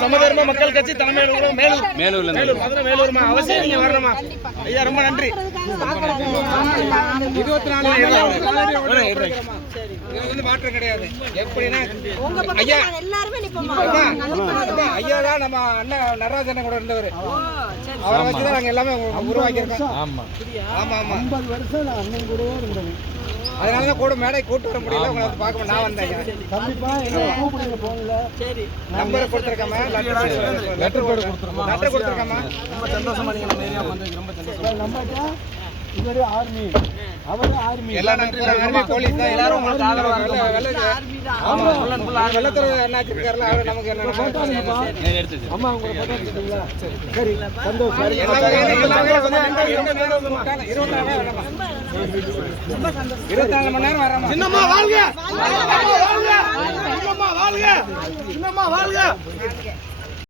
சமதர்ம மக்கள் கட்சி தலைமையில மேலூர் அவசியம் நீங்க வரணுமா ஐயா, ரொம்ப நன்றி. 24 மாற்றம் கிடையாது. எப்படின்னா ஐயா தான் நம்ம அண்ணன் நடராஜன் கூட இருந்தவர். அவரை வச்சுதான் நாங்க எல்லாமே உருவாக்கியிருக்கோம். ஆமா ஆமா ஆமா 50 வருஷம் அண்ணன் கூடவே இருந்தது. அதனாலதான் கூட மேடை கூட்டு வர முடியல. உங்களை வந்து பார்க்க நான் வந்தேன். கண்டிப்பா கூப்பிடுங்க போன்ல. சரி, நம்பரை கொடுத்துருக்கேன். லெட்டர் கொடுத்துருக்கேன். ரொம்ப சந்தோஷமா நீங்க நம்ம ஏரியா வந்து ரொம்ப சந்தோஷம். நம்பட்டா இவரு ஆர்மி, அவரு ஆர்மி, எல்லா ஆர்மி போலீஸ் தான். எல்லாரும் உங்களுக்கு ஆதரவா இருக்காங்க. ஆமா, வெள்ளத்தர அண்ணாச்சி இருக்காருல, அவர் நமக்கு என்ன போட்டோ அனுப்புங்க. அம்மா உங்க போட்டோ எடுத்துட்டீங்களா? சரி, சந்தோஷம். எல்லாரும் 24 மணி நேரம் வர்றோம். சின்னம்மா வாழ்க, சின்னம்மா வாழ்க, சின்னம்மா வாழ்க.